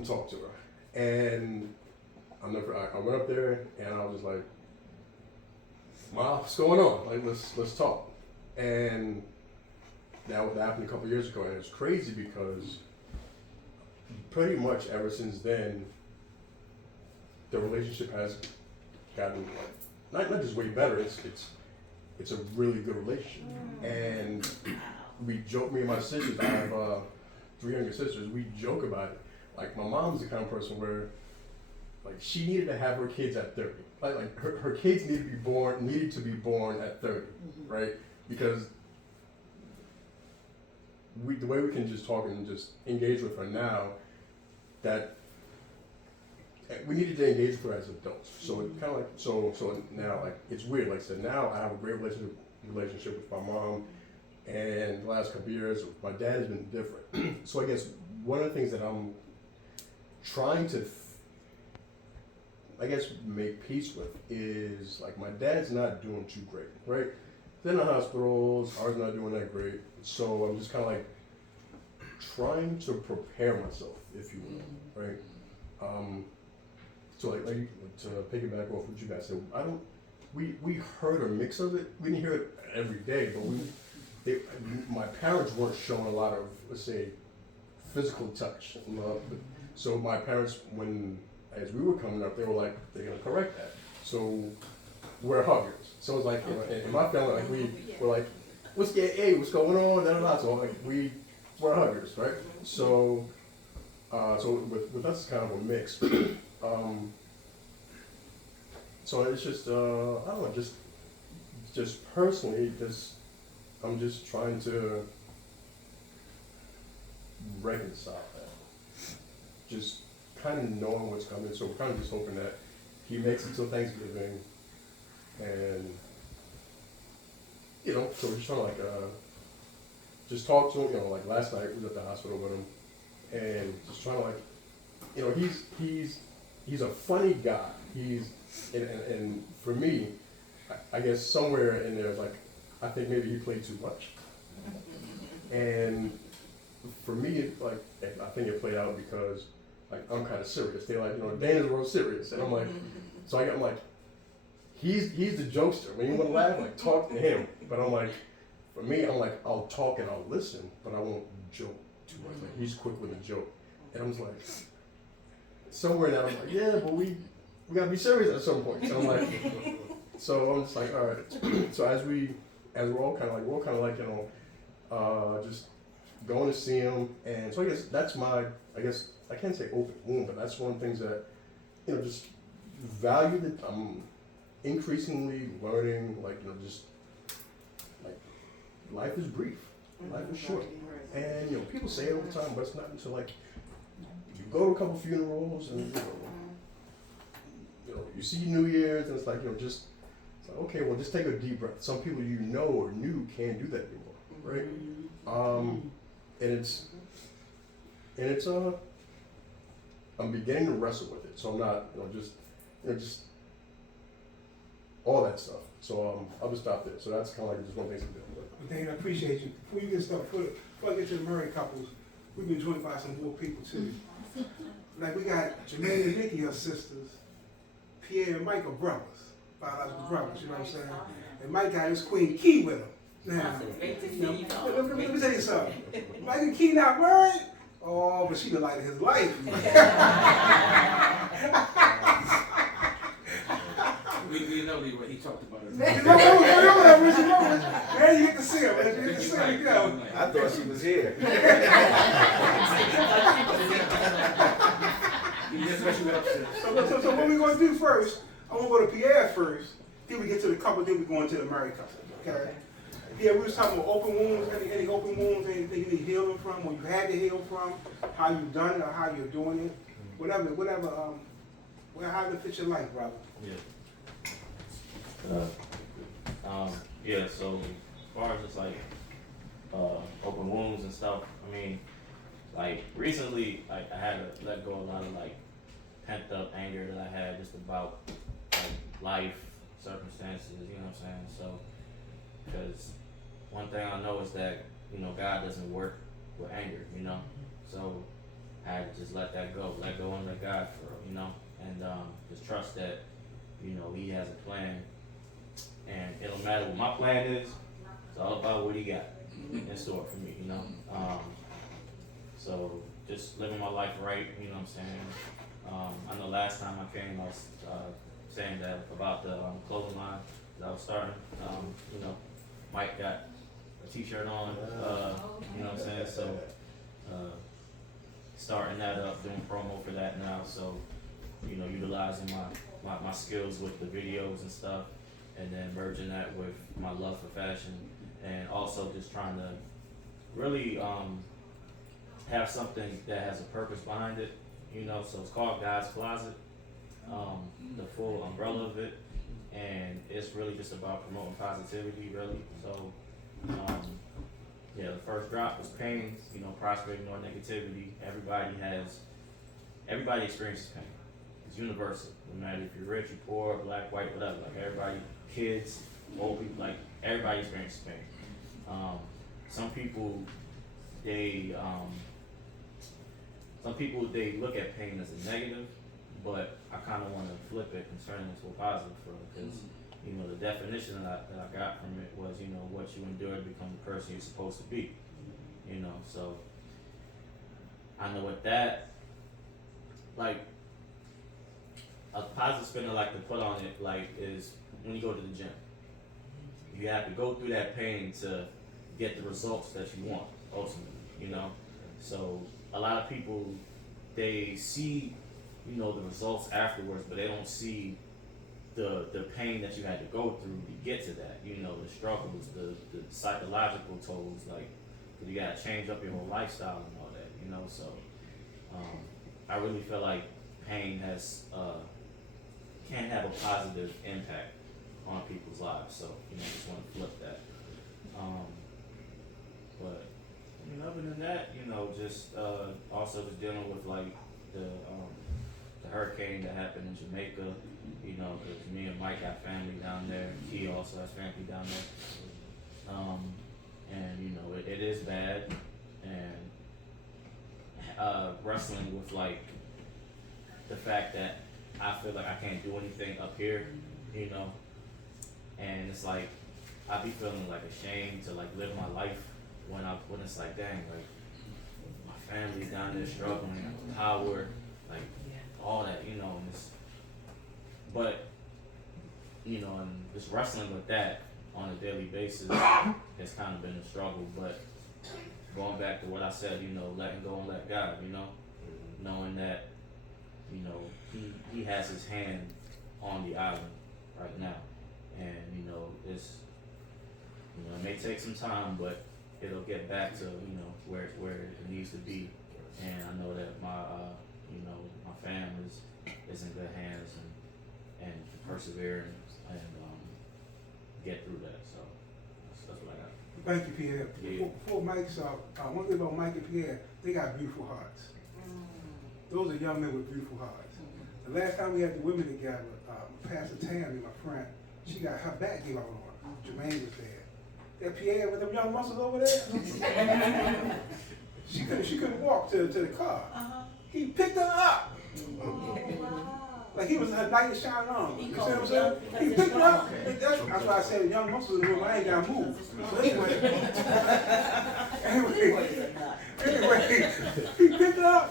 and talk to her. And I went up there and I was just like, Ma, what's going on? Like, let's talk. And that happened a couple years ago, and it's crazy because pretty much ever since then, the relationship has gotten like not just way better. It's a really good relationship, and we joke. Me and my sisters, I have 3 younger sisters. We joke about it. Like my mom's the kind of person where, like, she needed to have her kids at 30. Like her kids needed to be born at 30, right? Because the way we can just talk and just engage with her now, that we needed to engage with her as adults. So it kind of like so now, like, it's weird. Like I said, now I have a great relationship with my mom, and the last couple of years my dad has been different. So I guess one of the things that I'm trying to make peace with is, like, my dad's not doing too great, right? He's in the hospitals, ours not doing that great. So I'm just kind of like trying to prepare myself, if you will, right? So like to piggyback off what you guys said, we heard a mix of it. We didn't hear it every day, but my parents weren't showing a lot of, let's say, physical touch. So my parents, as we were coming up, they were like, they're gonna correct that. So we're huggers. So it's like, in my family, like, we're like, what's going on? Da, da, da. So like we're huggers, right? So with us, it's kind of a mix. So it's just I don't know, just personally, I'm just trying to reconcile that. Just kind of knowing what's coming. So we're kind of just hoping that he makes it till Thanksgiving, and so we're just trying to like just talk to him. Like last night we was at the hospital with him, and just trying to like, he's a funny guy. And for me, I guess somewhere in there, like, I think maybe he played too much. And for me, like, I think it played out because, like, I'm kind of serious. They're like, Dana's real serious, and I'm like, so I'm like, he's the jokester. When you want to laugh, like, talk to him. But I'm like, for me, I'm like, I'll talk and I'll listen, but I won't joke too much. Like, he's quick with a joke, and I'm just like, somewhere in that, I'm like, yeah, but we gotta be serious at some point. So I'm like, I'm just like, all right. So as we're all kind of like, just going to see him, and so I guess that's I can't say open wound, but that's one of the things that, just value that I'm increasingly learning, like, just like, life is brief, life is short, and people say it all the time, but it's not until, like, you go to a couple funerals and you see New Year's, and it's like, it's like, okay, well, just take a deep breath. Some people or knew can't do that anymore, right? And it's I'm beginning to wrestle with it, so I'm not, just all that stuff. So I'll just stop there. So that's kind of like just one thing to do. Well, Dan, I appreciate you. Before you get started, before I get to the married couples, we've been joined by some more people too. Like, we got Jermaine and Nikki, her sisters. Pierre and Mike are brothers, biological brothers, you know what I'm saying? And Mike got his queen Key with him. Now, let me tell you something. Mike and Key not married? Oh, but she the light of his life. We know what he talked about it. Man, you get to see him. I thought she was here. So what we going to do first, I'm going to go to Pierre first, then we get to the couple, then we go into the married couple, okay? Yeah, we was talking about open wounds, any open wounds, anything you need healing from, or you had to heal from, how you done it or how you're doing it, whatever, how it fits your life, brother. Yeah. So as far as just like open wounds and stuff, I mean, like recently, like I had to let go a lot of like pent up anger that I had just about like life circumstances, you know what I'm saying? So, because one thing I know is that, God doesn't work with anger, so I I had to just let that go and let God for real, you know, and just trust that, you know, He has a plan, and it don't matter what my plan is. It's all about what He got in store for me, you know. So just living my life right, you know what I'm saying. I know last time I came, I was saying that about the clothing line that I was starting. You know, Mike got a T-shirt on, you know what I'm saying. So starting that up, doing promo for that now. So you know, utilizing my skills with the videos and stuff, and then merging that with my love for fashion, and also just trying to really have something that has a purpose behind it, you know. So it's called God's Closet, the full umbrella of it, and it's really just about promoting positivity, really. So yeah, the first drop was pain, you know, prosper, ignore negativity. Everybody experiences pain. It's universal, no matter if you're rich, you're poor, black, white, whatever. Like everybody, kids, old people, like everybody experiences pain. Some people they look at pain as a negative, but I kind of want to flip it and turn it into a positive for them, because you know the definition that I got from it was, you know, what you endure to become the person you're supposed to be, you know. So I know what that, like, a positive spin I like to put on it, like, is when you go to the gym. You have to go through that pain to get the results that you want, ultimately, you know. So a lot of people, they see, you know, the results afterwards, but they don't see the pain that you had to go through to get to that, you know, the struggles, the psychological tolls, like, you gotta change up your whole lifestyle and all that, you know. So I really feel like pain can have a positive impact on people's lives. So, you know, I just want to flip that. But I mean, other than that, you know, just also just dealing with like the hurricane that happened in Jamaica. You know, because me and Mike got family down there. He also has family down there. And you know, it is bad. And wrestling with like the fact that I feel like I can't do anything up here, you know, and it's like I be feeling like ashamed to like live my life when it's like, dang, like my family's down there struggling, power, like all that, you know. And but you know, and just wrestling with that on a daily basis has kind of been a struggle. But going back to what I said, you know, letting go and let God, you know, knowing that, you know, he has his hand on the island right now, and you know, it's, you know, it may take some time, but it'll get back to, you know, where it needs to be. And I know that my you know, my fam is in good hands, and persevere and get through that. So that's what I got. Thank you, Pierre. Yeah. Before Mike's one thing about Mike and Pierre, they got beautiful hearts. Those are young men with beautiful hearts. The last time we had the women together, Pastor Tammy, my friend, she got her back gave out on her. Jermaine was there. That Pierre with them young muscles over there, she couldn't walk to the car. He picked her up. Like he was her knight in shining armor. You see what I'm saying? He picked her up. That's why I said young muscles in the room, I ain't got to move. So anyway, he picked her up,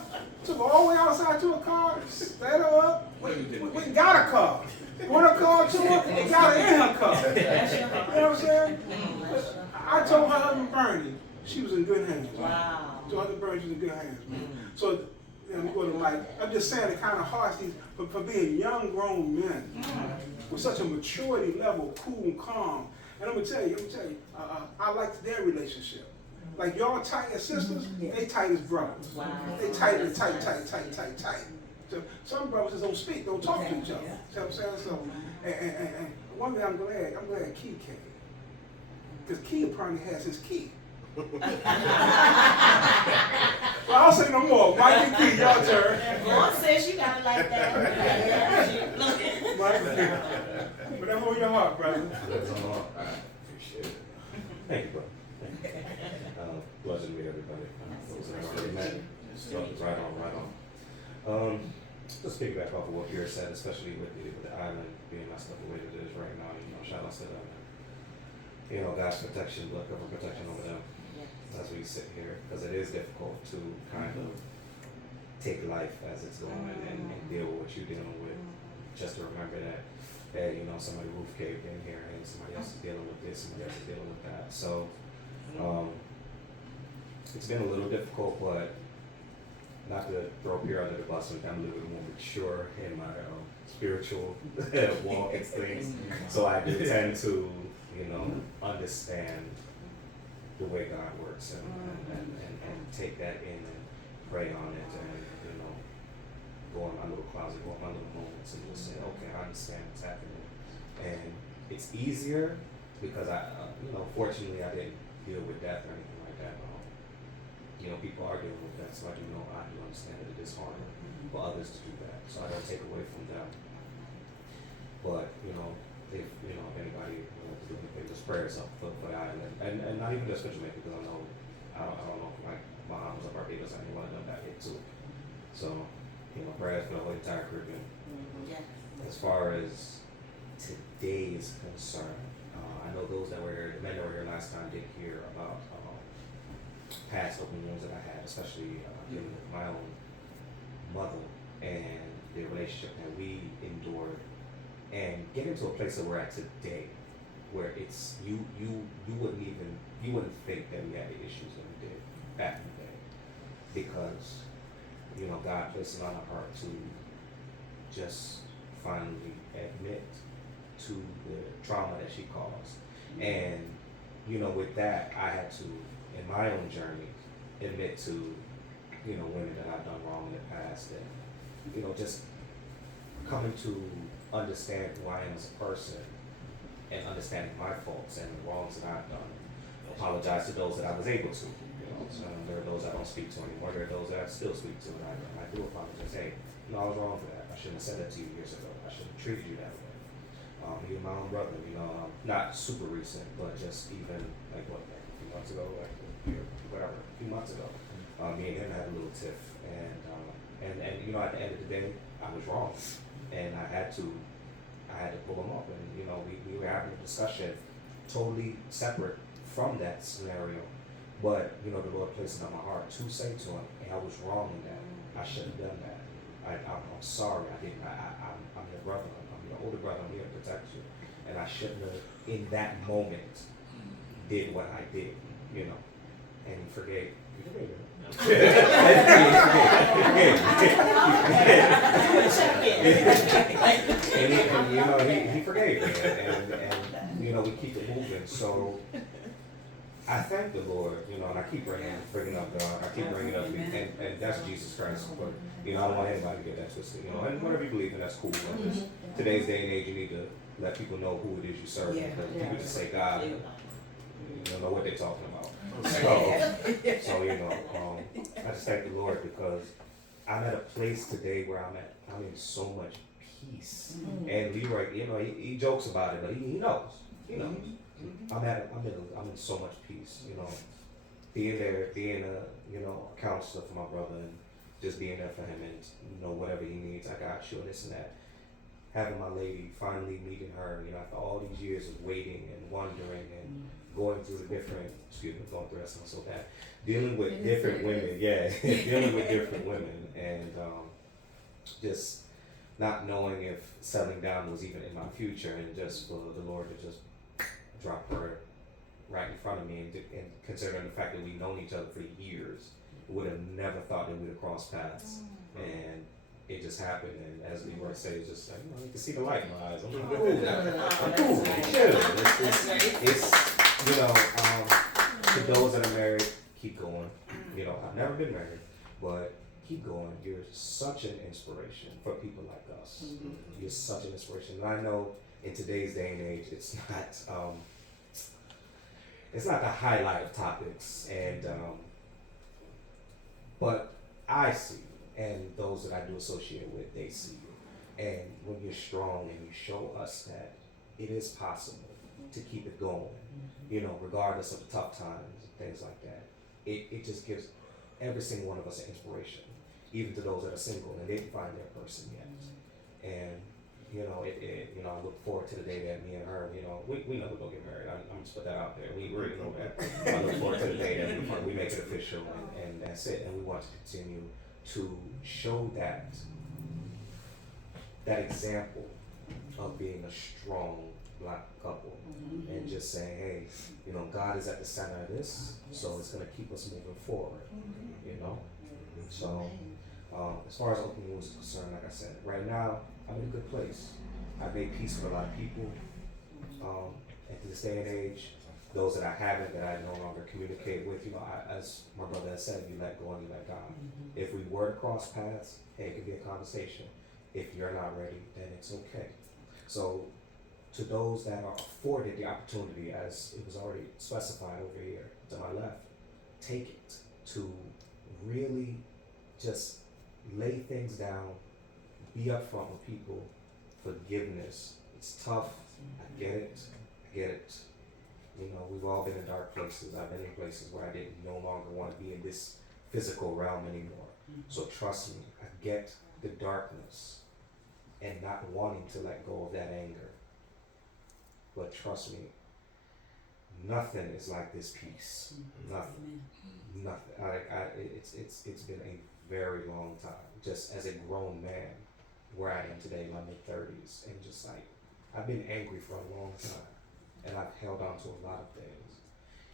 took her all the way outside to a car, set her up, we got a car. Brought a car to her, got her in her car. You know what I'm saying? I told her husband Bernie, she was in good hands. Wow. Told her Bernie, she was in good hands, man. So, you know, we go to Mike. I'm just saying the kind of hearts these, for being young, grown men with such a maturity level, cool and calm. And I'm gonna tell you, I like their relationship. Like y'all tight as sisters, they tight as brothers. Wow. They tight. So some brothers just don't speak, don't talk to each other. See what I'm saying? So, and one thing I'm glad Key came. Because Key apparently has his key. Well, I'll say no more. Mike and Key, y'all turn. Mom says you got it like that. But that's on your heart, brother. That's on my heart. I appreciate it. Thank you, bro. Pleasure to meet everybody. Those that already met. Right on. Just piggyback off of what Pierre said, especially with the island being messed up the way that it is right now. You know, shout out to them. You know, God's protection, blood cover protection over them as we sit here, because it is difficult to kind of take life as it's going and deal with what you're dealing with. Just to remember that, hey, you know, somebody roof caved in here, and somebody else is dealing with this, somebody else is dealing with that. So, it's been a little difficult, but not to throw Pierre under the bus, but I'm a little bit more mature in my spiritual walk and things. So I do tend to, you know, understand the way God works and take that in and pray on it and, you know, go in my little closet, go in my little moments and just say, okay, I understand what's happening. And it's easier because you know, fortunately I didn't deal with death or anything like that. You know, people are dealing with that, so I do understand that it is hard for others to do that. So I don't take away from them. But, you know, if anybody wants to do anything, just prayers up for the island. And not even just Fisherman, because I don't know if my Bahamas or Barbados, any one of them got hit too. So, you know, prayers for the whole entire Caribbean. As far as today is concerned, I know those that were here, the men that were here last time did hear about past open wounds that I had, especially dealing with my own mother and the relationship that we endured, and getting to a place that we're at today, where it's you wouldn't think that we had the issues that we did back in the day, because you know God placed it on our heart to just finally admit to the trauma that she caused, and you know with that I had to, in my own journey, admit to, you know, women that I've done wrong in the past, and, you know, just coming to understand who I am as a person and understanding my faults and the wrongs that I've done. Apologize to those that I was able to, you know, so there are those I don't speak to anymore, there are those that I still speak to, and I do apologize. Hey, you know, I was wrong for that. I shouldn't have said that to you years ago. I shouldn't have treated you that way. Even my own brother, you know, not super recent, but just even like a few months ago, like a few months ago, me and him had a little tiff, and you know, at the end of the day, I was wrong, and I had to pull him up, and you know, we were having a discussion totally separate from that scenario, but you know, the Lord placed it on my heart to say to him, hey, I was wrong in that. I shouldn't have done that. I'm sorry. I didn't. I'm your brother. I'm your older brother. I'm here to protect you, and I shouldn't have, in that moment, did what I did. You know, and he forgave. He forgave me. And you know, he forgave me, and you know, we keep it moving. So I thank the Lord, you know, and I keep bringing up God. I keep bringing up, and that's Jesus Christ. But you know, I don't want anybody to get that twisted. You know, and whatever you believe in, that's cool. But today's day and age, you need to let people know who it is you serve. Because people just say God, you don't know what they're talking about. So you know, I just thank the Lord because I'm at a place today where I'm in so much peace. And Leroy, you know, he jokes about it, but he knows. He knows. I'm in so much peace, you know, being a, you know, a counselor for my brother and just being there for him and, you know, whatever he needs, I got you, and this and that. Having my lady, finally meeting her, you know, after all these years of waiting and wondering and going through the different, going through that sounds so bad, dealing with different women, dealing with different women, and just not knowing if settling down was even in my future, and just for the Lord to just drop her right in front of me, and considering the fact that we've known each other for years, would have never thought that we'd have crossed paths, and it just happened. And as Leroy said, it's just like, you know, you can see the light in my eyes. I'm cool. It's you know, to those that are married, keep going. You know, I've never been married, but keep going. You're such an inspiration for people like us. You're such an inspiration, and I know in today's day and age, it's not the highlight of topics, and but I see you, and those that I do associate with, they see you, and when you're strong and you show us that it is possible to keep it going, you know, regardless of the tough times and things like that, it just gives every single one of us an inspiration, even to those that are single and they didn't find their person yet. And you know, I look forward to the day that me and her, you know, we know we're gonna get married. I'm just put that out there. We already know that. I look forward to the day that we make it official, and that's it. And we want to continue to show that example of being a strong Black couple, and just saying, hey, you know, God is at the center of this, so it's gonna keep us moving forward. You know, so as far as open wounds is concerned, like I said, right now I'm in a good place. I've made peace with a lot of people. At this day and age, those that I haven't, that I no longer communicate with, you know, as my brother has said, you let go and you let God. If we were to cross paths, hey, it could be a conversation. If you're not ready, then it's okay. So to those that are afforded the opportunity, as it was already specified over here to my left, take it to really just lay things down, be upfront with people. Forgiveness, it's tough. I get it. You know, we've all been in dark places. I've been in places where I didn't no longer want to be in this physical realm anymore. So trust me, I get the darkness and not wanting to let go of that anger. But trust me, nothing is like this peace. Nothing. It's been a very long time. Just as a grown man, where I am today in my mid-30s, and just like, I've been angry for a long time, and I've held on to a lot of things.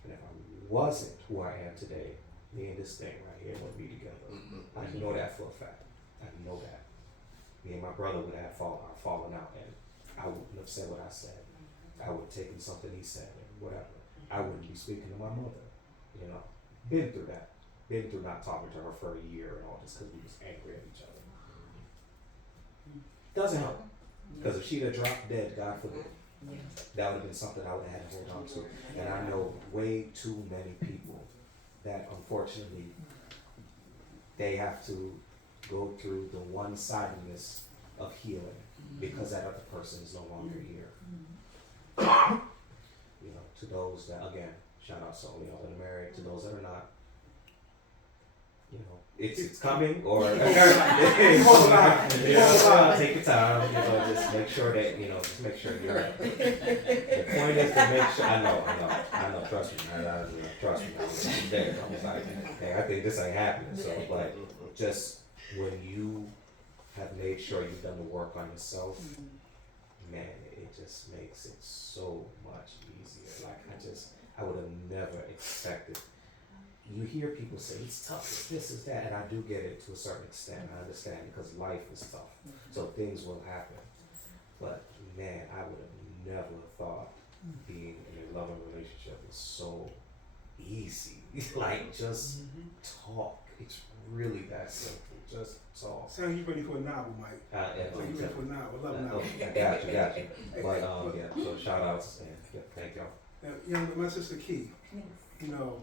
And if I wasn't who I am today, me and this thing right here would be together. I know that for a fact. I know that. Me and my brother would have fallen out, and I wouldn't have said what I said. I would have taken something he said, and whatever. I wouldn't be speaking to my mother, you know. Been through that. Been through not talking to her for a year and all this because we was angry at each other. Doesn't help. Because if she'd have dropped dead, God forbid, that would have been something I would have had to hold on to. And I know way too many people that unfortunately they have to go through the one-sidedness of healing because that other person is no longer here. You know, to those that, again, shout out to all y'all that are married, to those that are not, you know, it's coming, or take your time, you know, just make sure that, you know, just make sure you're right. The point is to make sure, I know, trust me, trust me, I was like, hey, I think this ain't happening, so, but just when you have made sure you've done the work on yourself, man, it just makes it so much easier. Like, I would have never expected. You hear people say it's tough, it's this, is that, and I do get it to a certain extent. I understand because life is tough, so things will happen. But man, I would have never thought being in a loving relationship is so easy. Like, just talk. It's really that simple. Just talk. Sound you ready for a novel, Mike? You ready for a novel? Love novel. Got you. But yeah. So shout outs and yeah, thank y'all. Now, young, my sister Key, you know,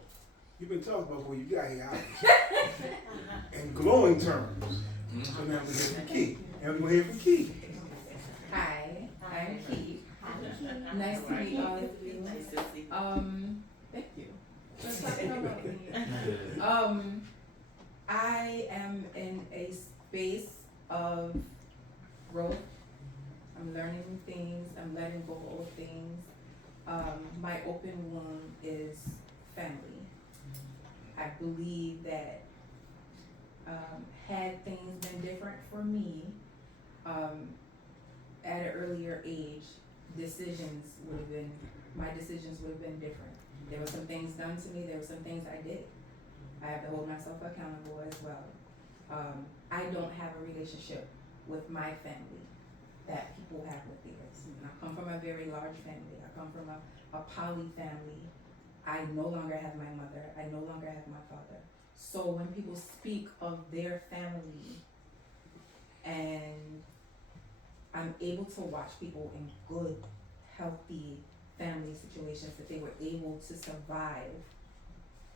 you've been talking about before you got here, in glowing terms. So now we're here for Key, and we're here for Key. Hi, I'm Key. Nice to meet all of you. Thank you. Let's talk about me. I am in a space of growth. I'm learning new things. I'm letting go of old things. My open wound is family. I believe that had things been different for me at an earlier age, my decisions would have been different. There were some things done to me, there were some things I did. I have to hold myself accountable as well. I don't have a relationship with my family that people have with theirs. And I come from a very large family. I come from a poly family. I no longer have my mother. I no longer have my father. So when people speak of their family, and I'm able to watch people in good, healthy family situations, that they were able to survive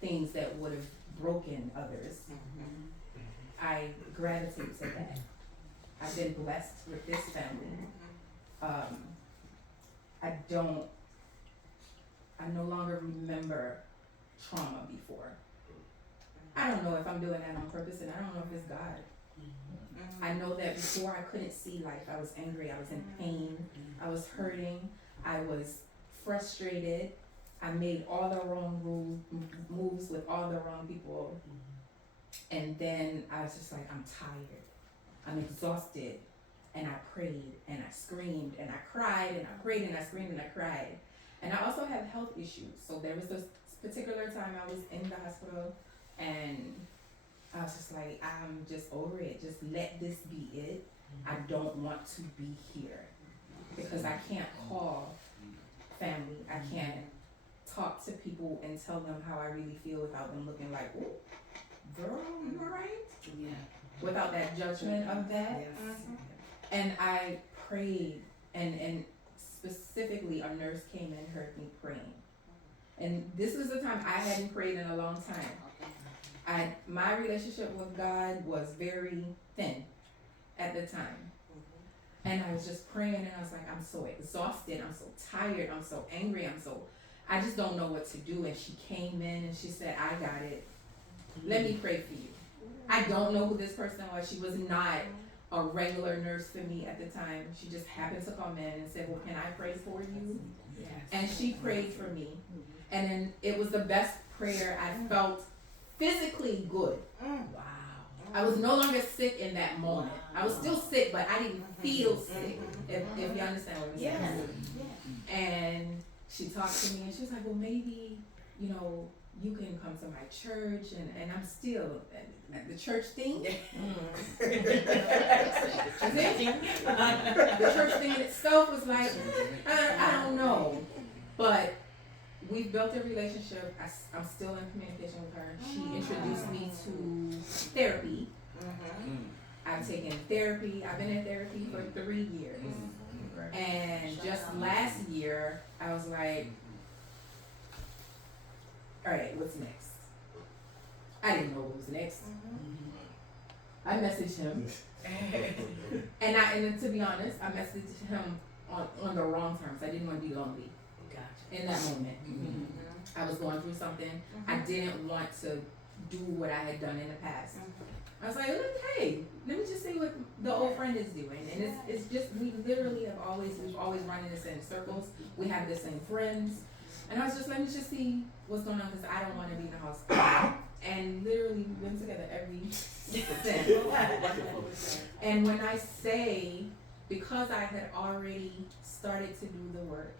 things that would have broken others, I gravitate to that. I've been blessed with this family. I no longer remember trauma before. I don't know if I'm doing that on purpose, and I don't know if it's God. I know that before I couldn't see life. I was angry, I was in pain, I was hurting, I was frustrated. I made all the wrong moves with all the wrong people. And then I was just like, I'm tired, I'm exhausted. And I prayed and I screamed and I cried and I prayed and I screamed and I cried. And I also have health issues. So there was this particular time I was in the hospital and I was just like, I'm just over it. Just let this be it. I don't want to be here because I can't call family. I can't talk to people and tell them how I really feel without them looking like, oh, girl, you alright? Yeah. Without that judgment of that. Yes. And I prayed, and specifically a nurse came and heard me praying. And this was the time I hadn't prayed in a long time. My relationship with God was very thin at the time. And I was just praying and I was like, I'm so exhausted, I'm so tired, I'm so angry, I just don't know what to do. And she came in and she said, I got it. Let me pray for you. I don't know who this person was. She was not a regular nurse for me at the time. She just happened to come in and said, well, can I pray for you? Yes. And she prayed for me. And then it was the best prayer. I felt physically good. Wow. I was no longer sick in that moment. I was still sick, but I didn't feel sick, if you understand what I'm saying. Yes. And she talked to me and she was like, well, maybe, you know, you can come to my church. And I'm still, the church thing. The church thing in itself was like, I don't know. But we've built a relationship. I'm still in communication with her. She introduced me to therapy. I've taken therapy. I've been in therapy for 3 years. And just last year, I was like, all right, what's next? I didn't know what was next. I messaged him. and to be honest, I messaged him on the wrong terms. I didn't want to be lonely in that moment. I was going through something. I didn't want to do what I had done in the past. I was like, hey, let me just see what the old friend is doing. And it's just, we've always run in the same circles. We have the same friends. And I was just, let me just see what's going on because I don't want to be in the hospital. And literally we've been together every since. And when I say, because I had already started to do the work,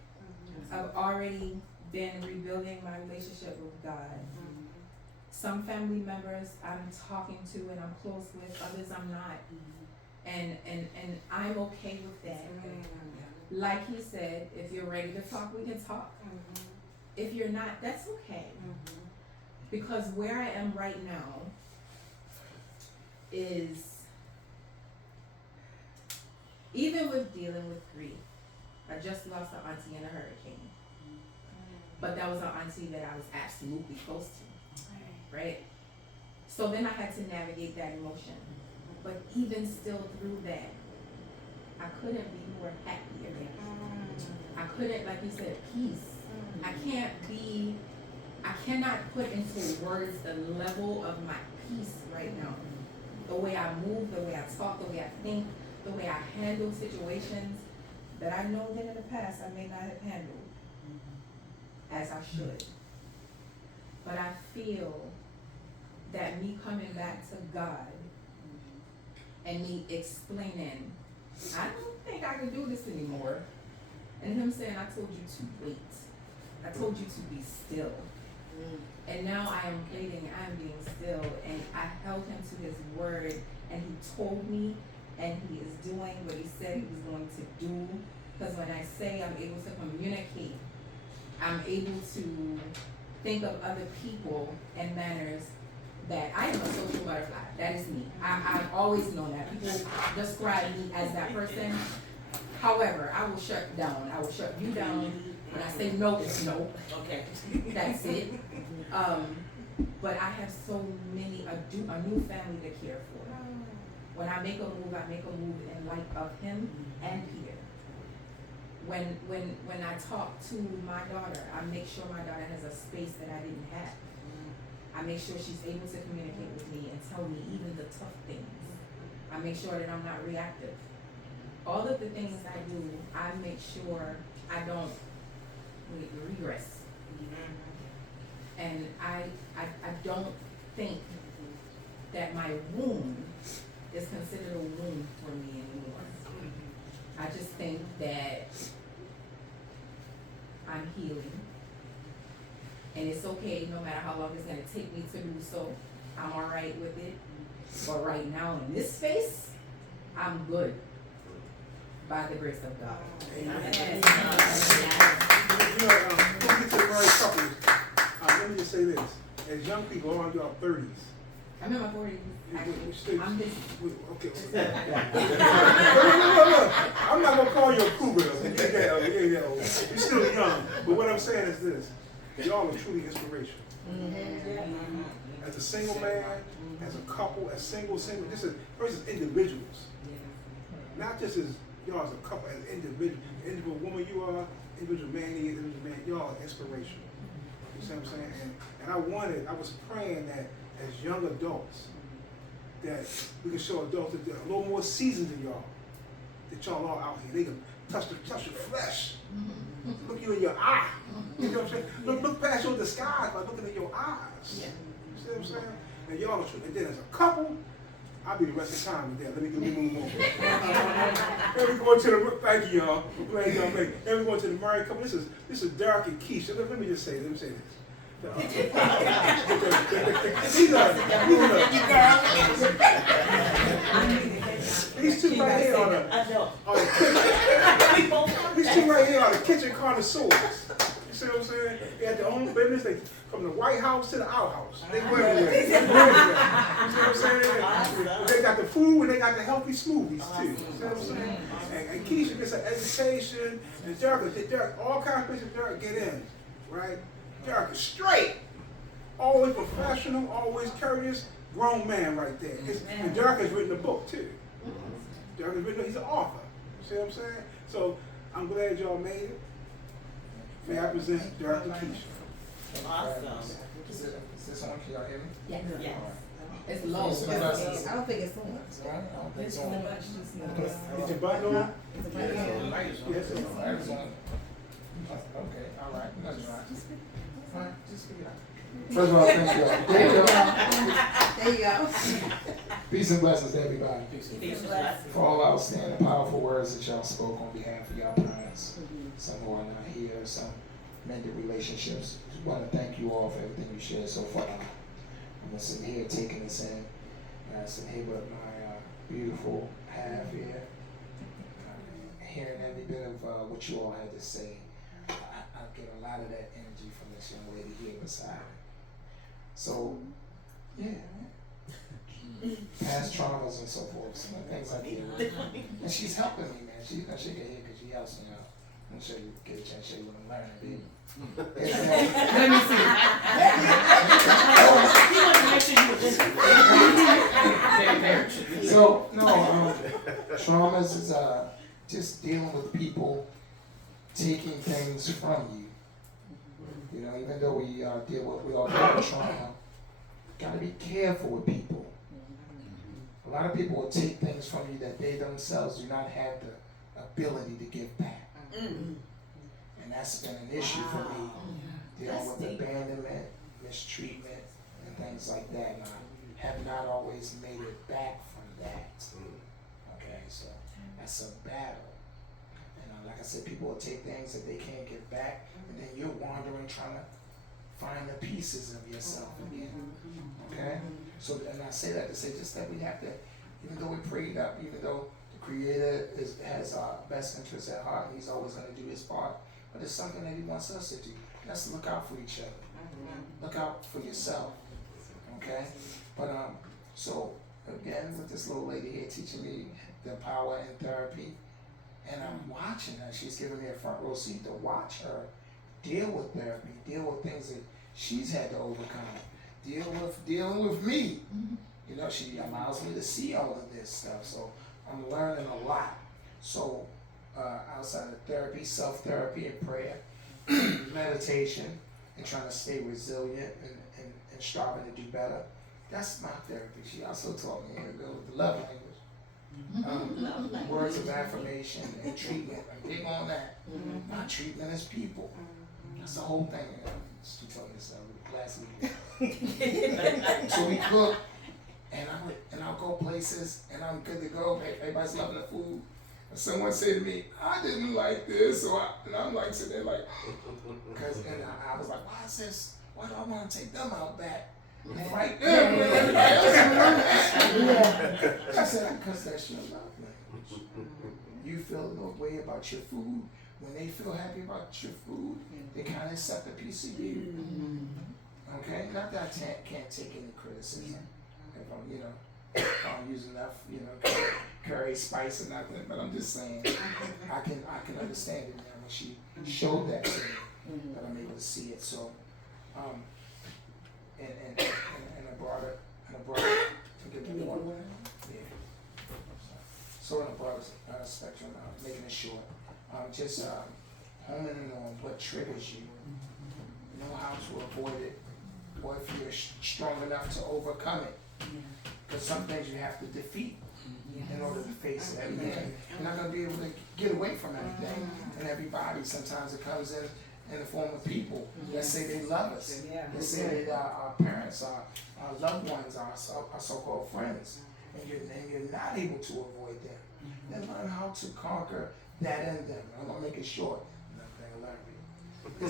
I've already been rebuilding my relationship with God. Some family members I'm talking to and I'm close with, others I'm not. And I'm okay with that. Like he said, if you're ready to talk, we can talk. If you're not, that's okay. Because where I am right now is, even with dealing with grief, I just lost an auntie in a hurricane. But that was an auntie that I was absolutely close to, right? So then I had to navigate that emotion. But even still through that, I couldn't be more happier. I couldn't, like you said, peace. I cannot put into words the level of my peace right now. The way I move, the way I talk, the way I think, the way I handle situations that I know that in the past I may not have handled as I should. But I feel that me coming back to God and me explaining, I don't think I can do this anymore. And him saying, I told you to wait. I told you to be still. And now I am waiting, I'm being still. And I held him to his word. And he told me, and he is doing what he said he was going to do. Because when I say I'm able to communicate, I'm able to think of other people in manners that I am a social butterfly. That is me. I've always known that. People describe me as that person. However, I will shut down. I will shut you down. When I say no, it's no. Okay. That's it. But I have so many, a new family to care for. When I make a move in light of him and Peter. When I talk to my daughter, I make sure my daughter has a space that I didn't have. I make sure she's able to communicate with me and tell me even the tough things. I make sure that I'm not reactive. All of the things I do, I make sure I don't regress. And I don't think that my wound is considered a wound for me anymore. I just think that I'm healing. And it's okay, no matter how long it's gonna take me to do so, I'm all right with it. But right now, in this space, I'm good, by the grace of God. Amen. You know, before we get to the married couples, let me just say this. As young people, all of y'all 30s. I'm in my 40s, actually. I'm busy. Okay. Look. I'm not gonna call you a cougar. You're still young. But what I'm saying is this. Y'all are truly inspirational. As a single man, as a couple, as single, this is versus individuals. Not just as y'all as a couple, as individuals. Individual woman you are, individual man he is, individual man, y'all are inspirational. You see what I'm saying? And I was praying that as young adults, that we can show adults that they're a little more seasoned than y'all. That y'all are out here. They can touch your flesh. Look you in your eye. You know what I'm saying? Look past your disguise by looking in your eyes. Yeah. You see what I'm saying? And y'all are true. And then as a couple, I'll be the rest of the time with that. Let me move on. Then we going to the, thank you y'all. I'm glad y'all made it. Then we going to the married couple. This is Derek and Keisha. Let me just say this. These two right here are the kitchen connoisseurs. You see what I'm saying? They had their own business. They from the White House to the outhouse. They go everywhere. You see what I'm saying? They got the food and they got the healthy smoothies too. You see what I'm saying? And Keisha gets an education, and Derek, all kinds of places Derek get in, right? Derek is straight, always professional, always courteous, grown man right there. And Derek has written a book too. Derek has written, he's an author. You see what I'm saying? So I'm glad y'all made it. May I present Derek and Keisha. Awesome. Is this on? Can y'all hear me? Yes. Yes. It's low. I don't think it's low. I don't think so. Is your button on? Yes, it's on. It's on. Okay, all right. That's right. Fine, just speak it out. First of all, thank you all. There you go. Peace and blessings to everybody. Peace and blessings. For all outstanding, powerful words that y'all spoke on behalf of y'all parents. Some who are not here, some mended relationships. Just want to thank you all for everything you shared so far. I'm sitting here taking this in. And I'm sitting here with my beautiful half here. Hearing every bit of what you all had to say. I get a lot of that energy from this young lady here beside me. So, yeah. Past traumas and so forth, some things I deal with. And she's helping me, man. She's gonna shake her head because she helps me out. I'm sure you get a chance to show you what I'm learning, baby. Let me see. So, no, traumas is just dealing with people taking things from you. You know, even though we all deal with trauma, gotta be careful with people. A lot of people will take things from you that they themselves do not have the ability to give back. And that's been an issue for me, dealing with abandonment, mistreatment, and things like that. And I have not always made it back from that. Okay, so that's a battle. And like I said, people will take things that they can't get back, and then you're wandering trying to find the pieces of yourself again. Okay? So, and I say that to say just that we have to, even though we prayed up, even though the Creator has our best interests at heart, and He's always going to do His part, but it's something that He wants us to do. Let's look out for each other. Look out for yourself. Okay? But, so, again, with this little lady here teaching me the power in therapy, and I'm watching her. She's giving me a front row seat to watch her deal with therapy, deal with things that she's had to overcome, dealing with me. You know, she allows me to see all of this stuff. So I'm learning a lot. So outside of therapy, self-therapy and prayer, meditation, and trying to stay resilient and and striving to do better. That's my therapy. She also taught me how to go with the love language. Words of affirmation and treatment. I'm big on that. Not treatment as people. That's the whole thing. She told me this last week. So we cook, and I'll go places, and I'm good to go. Everybody's loving the food. And someone said to me, I didn't like this, and I'm like sitting there like, and I was like, why is this? Why do I want to take them out back? And fight them when everybody else is doing that. I said, because that's your love language. You feel no way about your food. When they feel happy about your food, they kind of accept a piece of you. Okay? Not that I can't take any criticism. If I'm using enough, curry, spice or nothing, but I'm just saying, I can understand it now when she showed that to me, that I'm able to see it. So, and I brought it, forgive me, yeah. So in a broader spectrum, making it short, just homing in on what triggers you, know how to avoid it, or if you're strong enough to overcome it. Because some things you have to defeat in order to face it. Everything. You're not going to be able to get away from everything and everybody. Sometimes it comes in the form of people that say they love us. They say that our parents, our loved ones, our so-called friends. And you're not able to avoid them. Then learn how to conquer that in them. I'm going to make it short. You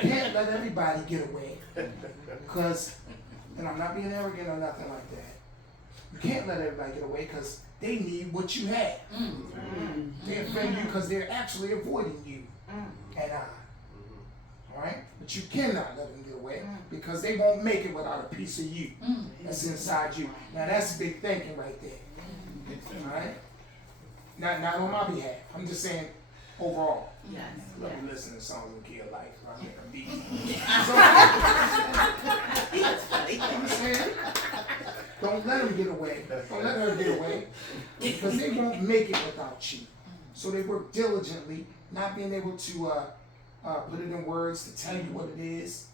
can't let everybody get away. Because, and I'm not being arrogant or nothing like that. You can't let everybody get away because they need what you had. They offend you because they're actually avoiding you and I. Alright? But you cannot let them get away because they won't make it without a piece of you that's inside you. Now that's big thinking right there. Alright? Not on my behalf. I'm just saying overall. Yes. Love to listen to songs and kill life. I make a beat. That's funny. I'm saying, don't let them get away. Don't let her get away. Because they won't make it without you. So they work diligently, not being able to put it in words to tell you what it is.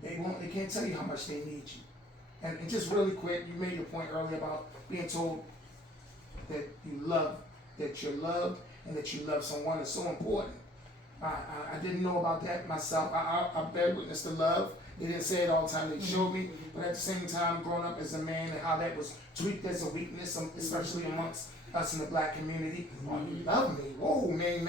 They can't tell you how much they need you. And just really quick, you made your point earlier about being told that you're loved and that you love someone is so important. I didn't know about that myself. I bear witness to love. They didn't say it all the time, they showed me, but at the same time, growing up as a man and how that was tweaked as a weakness, especially amongst us in the black community. Oh, you love me. Whoa, man.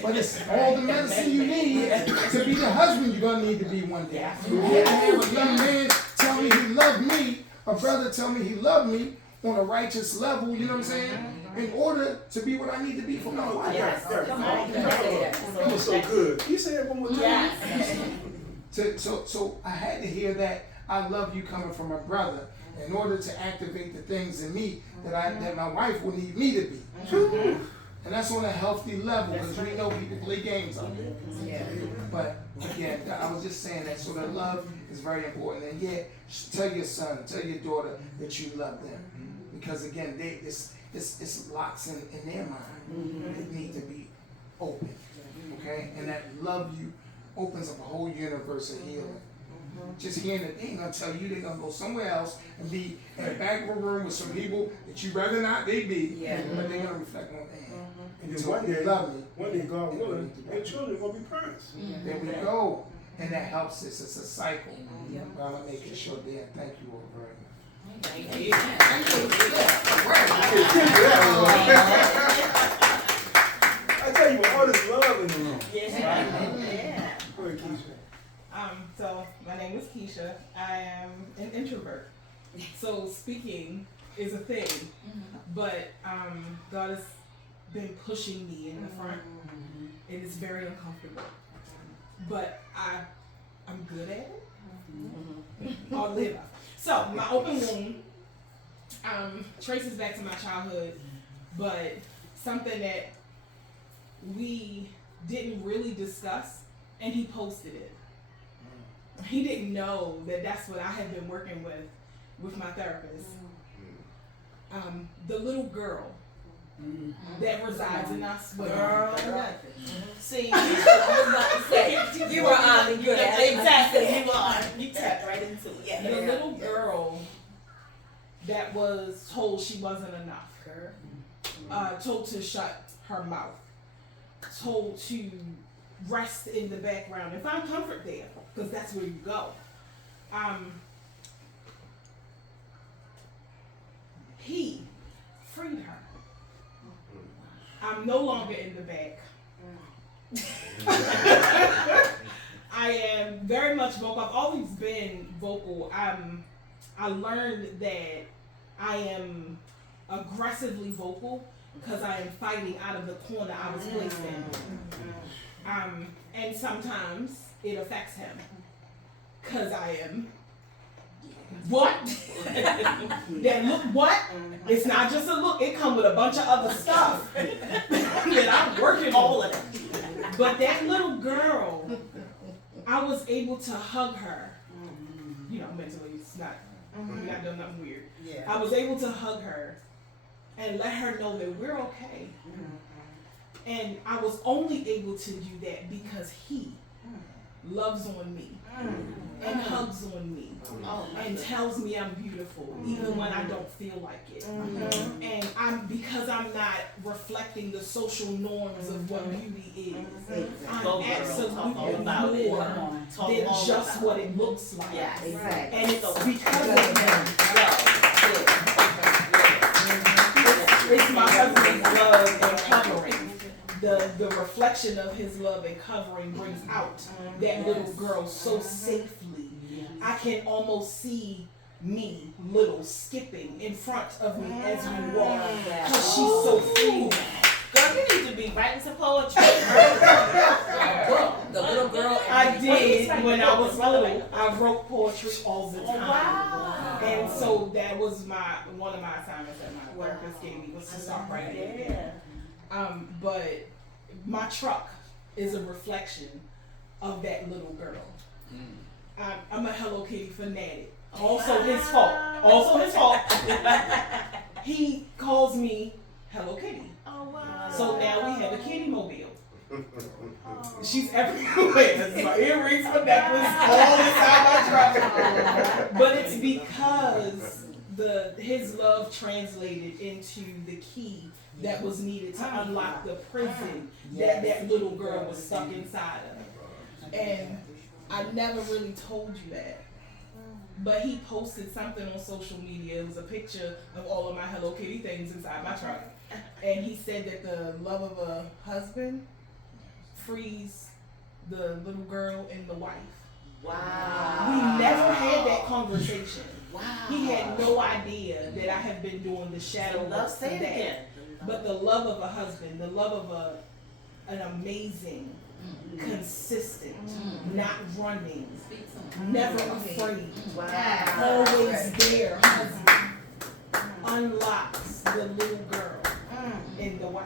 But it's all the medicine you need to be the husband you're going to need to be one day. You can't have a young man tell me he loved me, a brother tell me he loved me on a righteous level, you know what I'm saying? In order to be what I need to be for my wife. Yes. Come on. That was so good. Can you say that one more time? Yes. So I had to hear that I love you coming from a brother in order to activate the things in me that my wife will need me to be. And that's on a healthy level because we know people play games out there. But again, I was just saying that. So the love is very important. And yeah, tell your son, tell your daughter that you love them. Because again, it's locks in their mind. They need to be open. Okay? And that love you opens up a whole universe of healing. Just hearing that they ain't gonna tell you they're gonna go somewhere else and be in the back of a room with some people that you rather not they be, but they're gonna reflect on that. And then So one day, love me. God willing, their children gonna be parents. There we go. And that helps us. It's a cycle. But I'm gonna make it short there. Thank you all very much. Thank you. I tell you, all this love in the room. Yeah. Go ahead, Keisha. So my name is Keisha. I am an introvert. So speaking is a thing, but God has been pushing me in the front, and it's very uncomfortable. But I'm good at it. I'll live. So my open wound traces back to my childhood, but something that we didn't really discuss, and he posted it. He didn't know that that's what I had been working with my therapist. The little girl that resides in us. But see, You were on the good. Exactly. You are. You tapped right into it. Yeah. the little girl that was told she wasn't enough, told to shut her mouth, told to rest in the background and find comfort there, because that's where you go. He freed her. I'm no longer in the back. I am very much vocal. I've always been vocal. I learned that I am aggressively vocal because I am fighting out of the corner I was placed in. And sometimes it affects him because I am what? That look what? It's not just a look, it comes with a bunch of other stuff that I'm working All on. of it. But that little girl, I was able to hug her. You know, mentally it's not, we're not doing nothing weird. Yeah. I was able to hug her and let her know that we're okay. And I was only able to do that because he loves on me and hugs on me and tells me I'm beautiful even when I don't feel like it. And because I'm not reflecting the social norms of what beauty is. I'm absolutely more than just what it looks like. Yeah, exactly. And it's because of him. It's my husband's love and covering. The reflection of his love and covering brings out that little girl so safely. I can almost see me, little, skipping in front of me as we walk. Because she's so free. Girl, you need to be writing some poetry. The little girl. I did when I was little. I wrote poetry all the time. Wow. And so that was one of my assignments that my therapist gave me was to start writing it down. But my truck is a reflection of that little girl. I'm a Hello Kitty fanatic. Also his fault. He calls me Hello Kitty. Oh wow. So now we have a kitty mobile. She's everywhere. My earrings, my necklace, all inside my truck. But it's because his love translated into the key that was needed to unlock the prison that little girl was stuck inside of. And I never really told you that. But he posted something on social media. It was a picture of all of my Hello Kitty things inside my truck. And he said that the love of a husband frees the little girl and the wife. Wow. We never had that conversation. Wow. He had no idea that I have been doing the shadow work Love, for say it that. again. But the love of a husband, the love of an amazing, consistent, not running, never afraid, always there husband unlocks the little girl in the wife.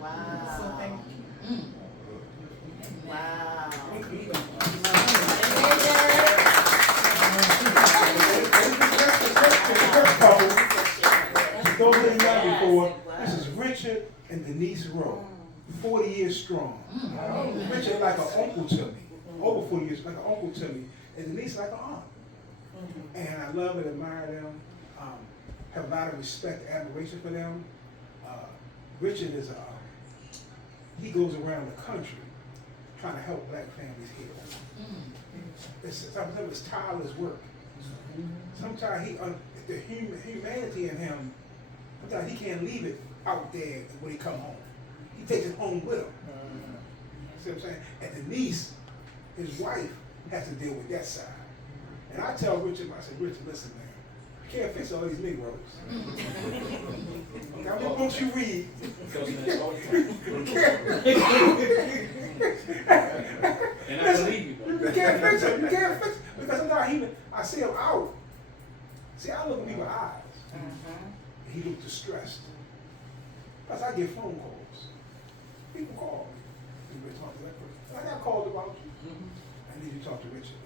Wow. So thank you. Wow. Don't say that before. This is Richard and Denise Rowe, 40 years strong. Richard like an uncle to me, over 40 years, like an uncle to me, and Denise like an aunt. And I love and admire them, have a lot of respect, admiration for them. Richard is, he goes around the country trying to help black families heal. Sometimes it's tireless work. Sometimes the humanity in him, sometimes he can't leave it out there when he come home. He takes it home with him. See what I'm saying? And Denise, his wife, has to deal with that side. And I tell Richard, I say, Richard, listen, man, you can't fix all these Negroes. Now, won't you read? And I believe you, though. You can't fix it. You can't fix it. Because sometimes I see him out. See, I look in people's eyes. And he looks distressed. Because I get phone calls. People call me. You talk to that person. I got called about you. I need you to talk to Richard.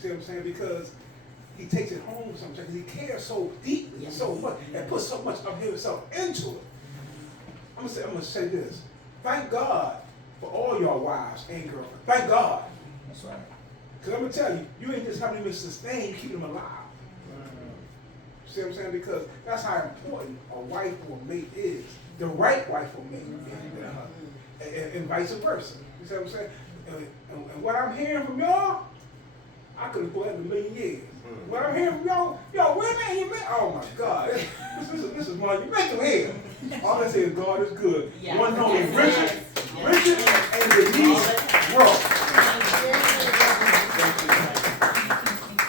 See what I'm saying? Because he takes it home sometimes. He cares so deeply, so much, and puts so much of himself into it. I'm gonna say this. Thank God for all your wives and girlfriends. Thank God. That's right. Because I'm going to tell you, you ain't just helping them sustain, keep them alive. See what I'm saying? Because that's how important a wife or mate is. The right wife or mate. And vice versa. You see what I'm saying? And what I'm hearing from y'all, I could have put in a million years. What I'm hearing from y'all, where man you met? Oh my God. This is one you make them here. All I say is God is good. Yes. One known as Richard and Denise Ross.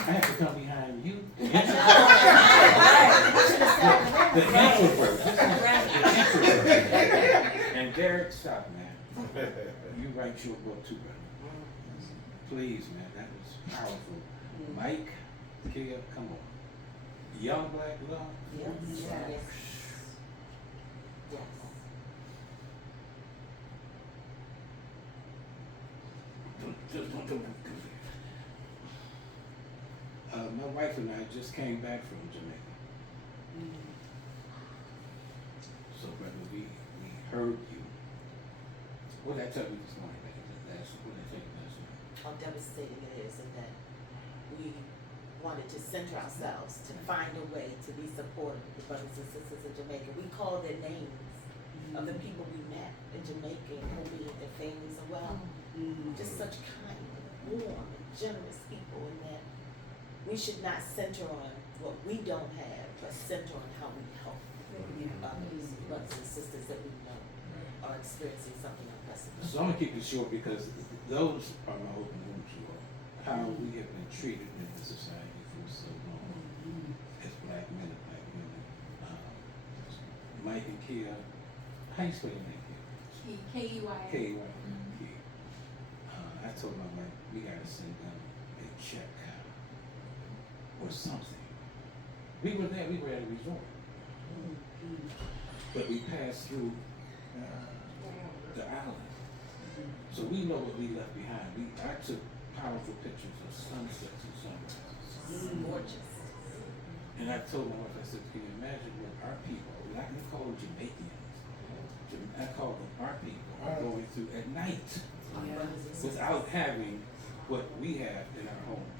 I have to come behind you. The introvert. And Derek, stop, man. You write your book too, brother. Please, man, that was powerful. Mike, Kia, come on. Young Black Love. Yes. Yes. Yes. My wife and I just came back from Jamaica. So, brother, we heard you. What did I tell you this morning? What did I tell you last night? How devastating it is, and that we wanted to center ourselves to find a way to be supportive of the brothers and sisters in Jamaica. We called their names of the people we met in Jamaica, and hoping their families are well. Just such kind, warm, and generous people, and that we should not center on what we don't have, but center on how we help others, brothers and sisters that we know are experiencing something unprecedented. So I'm gonna keep it short because those are my open wounds, you all. How we have been treated in this society for so long as black men and black women. Mike and Kia, how you spell your name, Kia? K-E-Y. K-Y. Kia. I told my wife, we gotta send them a check or something. We were there, we were at a resort. But we passed through the island. So we know what we left behind. I took powerful pictures of sunsets and sunrises. Gorgeous. And I told my wife, I said, can you imagine what our people, I can call them Jamaicans, I call them our people, are going through at night without having what we have in our home.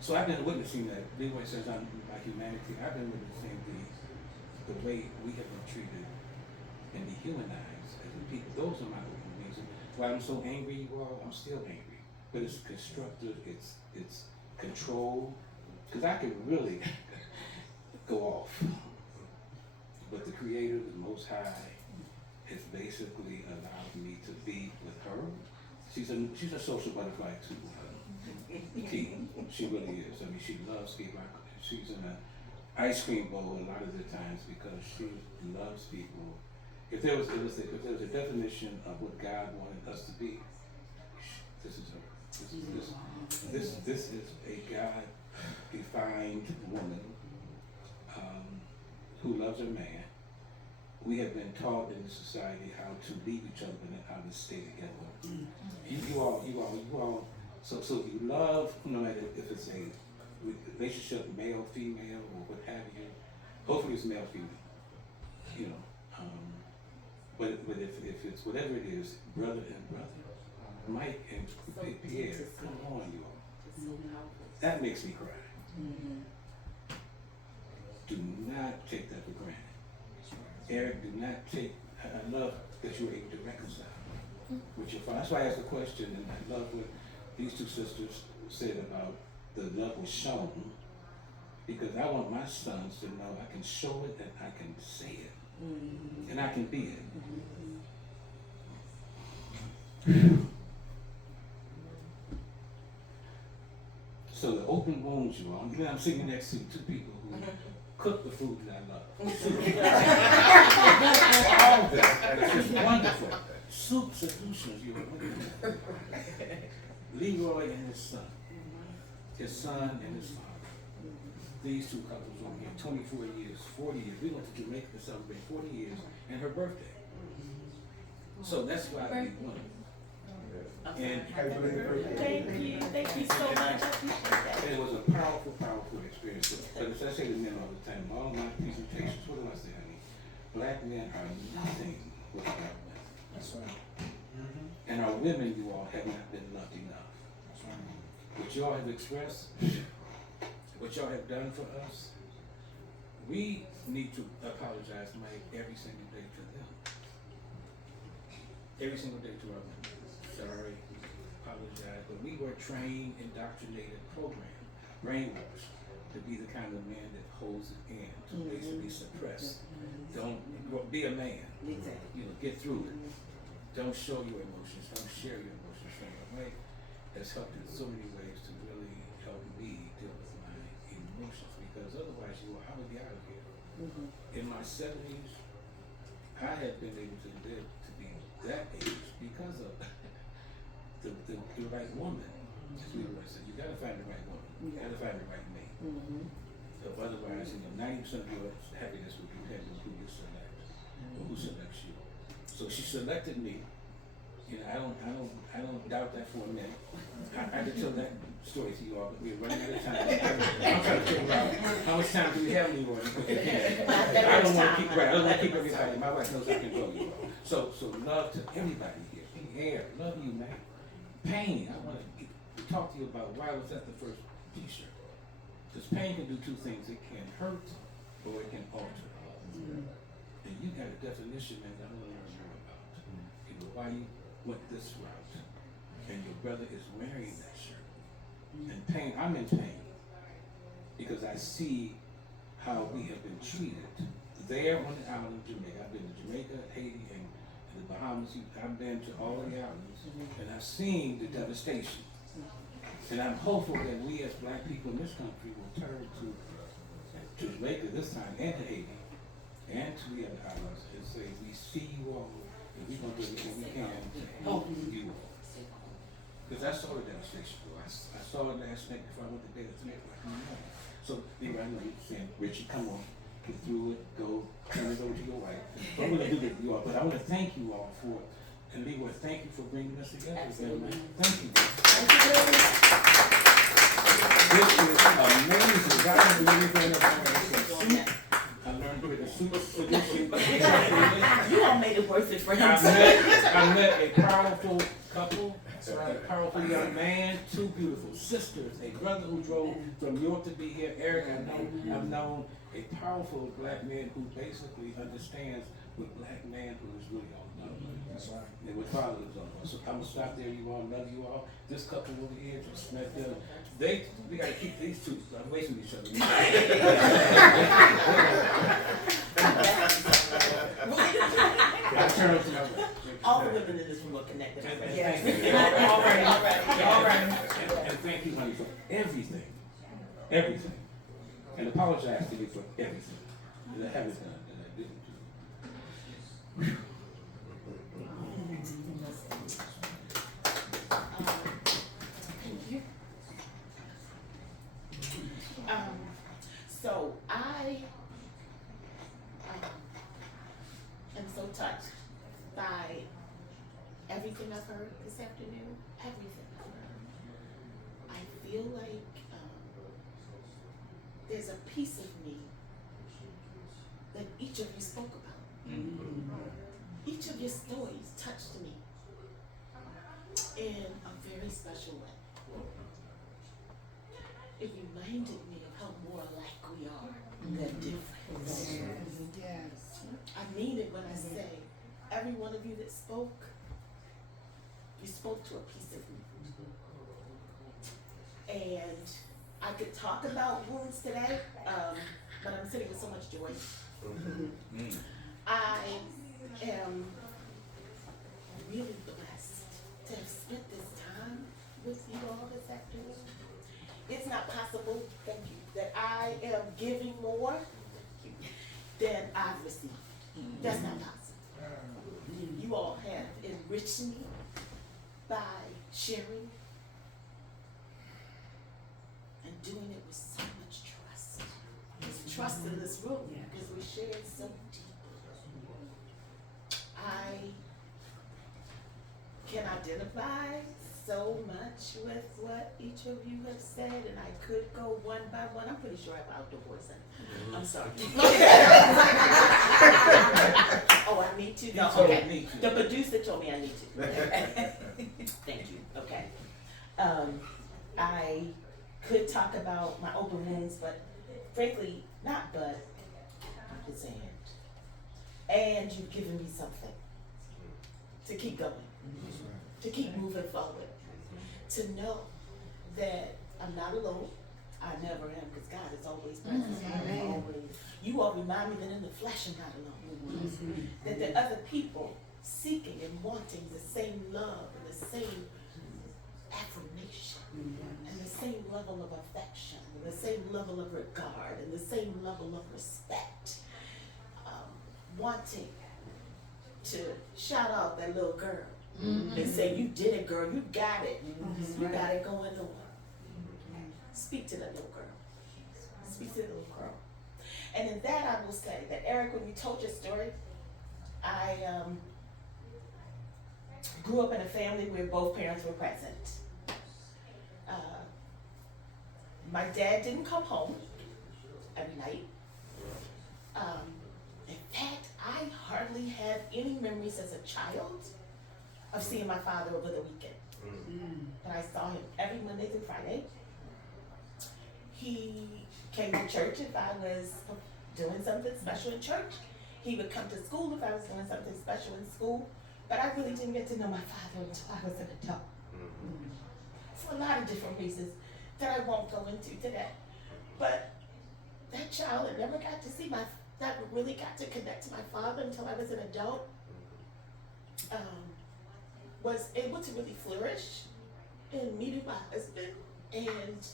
So I've been witnessing that. Leroy says on my humanity, I've been witnessing the way we have been treated and dehumanized as a people. Those are my open reasons. Why I'm so angry, well, I'm still angry. But it's constructive, it's controlled. Because I can really go off. But the Creator, the Most High, has basically allowed me to be with her. She's a social butterfly too. She really is. I mean, she loves people. She's in an ice cream bowl a lot of the times because she loves people. If there was a definition of what God wanted us to be, this is her. This is a God-defined woman who loves her man. We have been taught in this society how to leave each other and how to stay together. You all. So you love, no matter if it's a relationship, male, female, or what have you. Hopefully it's male, female. You know, but if it's whatever it is, brother and brother, Mike and Pierre, come on, you all. That makes me cry. Do not take that for granted. Eric, do not take. I love that you were able to reconcile with your father. That's why I asked the question, and I love what these two sisters said about the love was shown, because I want my sons to know I can show it and I can say it, and I can be it. So the open wounds, you all. I'm sitting next to two people who cook the food that I love. All of this. It's just wonderful. Soup solutions, you know. Leroy and his son and his father. These two couples were here 24 years, 40 years. We went to Jamaica to celebrate 40 years and her birthday. So that's why we won. And Thank you so much. I appreciate that. it was a powerful, powerful experience. But as I say to men all the time, all my presentations, what do I say, honey? Black men are women, you all have not been loved enough. What y'all have expressed, what y'all have done for us, we need to apologize, Mike, every single day to them. Every single day to our women. Sorry, apologize, but we were trained, indoctrinated, programmed, brainwashed to be the kind of man that holds it in, to basically suppress. Don't be a man. Exactly. You know, get through it. Don't show your emotions. Don't share your emotions. Mike has helped in so many ways to really help me deal with my emotions, because otherwise I would be out of here. In my 70s, I had been able to live to be that age because of the right woman. As we always say, you gotta find the right woman. You gotta find the right mate. So otherwise, 90% of your happiness will depend on who you select or who selects you. So she selected me. You know, I don't doubt that for a minute. I could tell that story to you all, but we're running out of time. I'm trying to figure out how much time do we have anymore. I don't want to keep everybody. My wife knows I can go, you all. So love to everybody here. Pierre, love you, man. Pain, I want to talk to you about why was that the first t-shirt. Because pain can do two things. It can hurt or it can alter. And you got a definition, man, that I want to learn more about. You know, why you went this route. And your brother is wearing that shirt. And pain, I'm in pain. Because I see how we have been treated. There on the island of Jamaica. I've been to Jamaica, Haiti, and the Bahamas. I've been to all of the islands. And I've seen the devastation. And I'm hopeful that we as black people in this country will turn to Jamaica this time, and to Haiti, and to the other islands, and say, we see you all, and we're going to do everything we can to help you all. Because I saw the devastation. I saw it last night before I went to bed at 3 o'clock. So, anyway, I know you're saying, Richie, come on, get through it, go, turn it over to your wife. So I'm going to do that for you all, but I want to thank you all for it. And Leroy, thank you for bringing us together again, man. Thank you. This is amazing. I learned anything about I learned with the super solution. You all made it worth it for him. I met a powerful couple, a powerful young man, two beautiful sisters, a brother who drove from New York to be here, Eric. I've known a powerful black man who basically understands what black manhood is really all about. And what father is all about. So I'm gonna stop there, you all, love you all. This couple over here just met them. We gotta keep these two away from each other. I turn to my wife. All the women in this room are connected. Yes. All right. And thank you, honey, for everything. Everything. And apologize to me for everything that I haven't done, that I didn't do. So I am so touched by everything I've heard this afternoon. Everything I've heard. I feel like there's a piece of me that each of you spoke about. Each of your stories touched me in a very special way. It reminded me of how more alike we are than different. Yes. I mean it when I say every one of you that spoke, you spoke to a piece of me. And I could talk about wounds today, but I'm sitting with so much joy. I am really blessed to have spent this time with you all this afternoon. It's not possible, thank you, that I am giving more than I've received. That's not possible. You all have enriched me by sharing and doing it with so much trust. There's trust in this room because we shared so deeply. I can identify so much with what each of you have said, and I could go one by one. I'm pretty sure I'm outdoors. I'm sorry. Oh, I need to? No, okay. The producer told me I need to. Thank you, okay. I could talk about my open wounds, but frankly, it's and you've given me something to keep going, to keep moving forward, to know that I'm not alone. I never am, because God is always present. Always. You all remind me that in the flesh I'm not alone. That there are other people seeking and wanting the same love and the same affirmation and the same level of affection and the same level of regard and the same level of respect. Wanting to shout out that little girl and say, you did it, girl, you got it. You got it going on. Speak to that little girl. Speak to the little girl. And in that I will say that, Eric, when you told your story, I grew up in a family where both parents were present. My dad didn't come home every night. In fact, I hardly have any memories as a child of seeing my father over the weekend. But I saw him every Monday through Friday. He came to church if I was doing something special in church. He would come to school if I was doing something special in school. But I really didn't get to know my father until I was an adult. For a lot of different reasons that I won't go into today. But that child that never got to see that really got to connect to my father until I was an adult, was able to really flourish in meeting my husband. And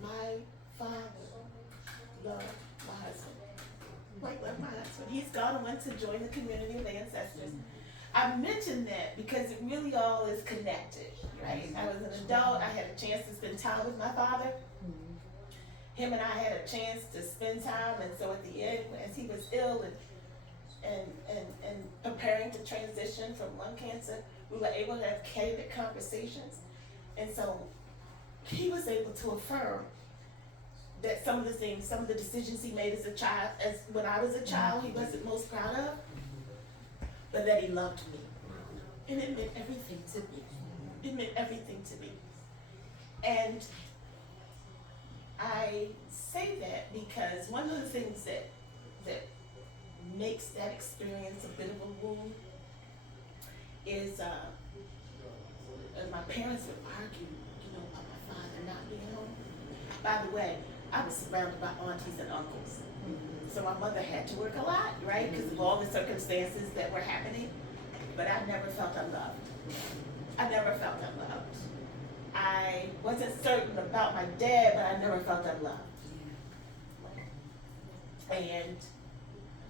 my father loved my husband. Loved my husband. He's gone and went to join the community of ancestors. I mentioned that because it really all is connected, right? I was an adult, I had a chance to spend time with my father. Him and I had a chance to spend time, and so at the end, as he was ill and preparing to transition from lung cancer, we were able to have candid conversations. And so he was able to affirm that some of the decisions he made as a child, as when I was a child, he wasn't most proud of, but that he loved me. And it meant everything to me. It meant everything to me. And I say that because one of the things that makes that experience a bit of a wound is my parents would argue, about my father not being home. By the way, I was surrounded by aunties and uncles. So my mother had to work a lot, right? Because of all the circumstances that were happening. But I never felt unloved. I never felt unloved. I wasn't certain about my dad, but I never felt unloved. And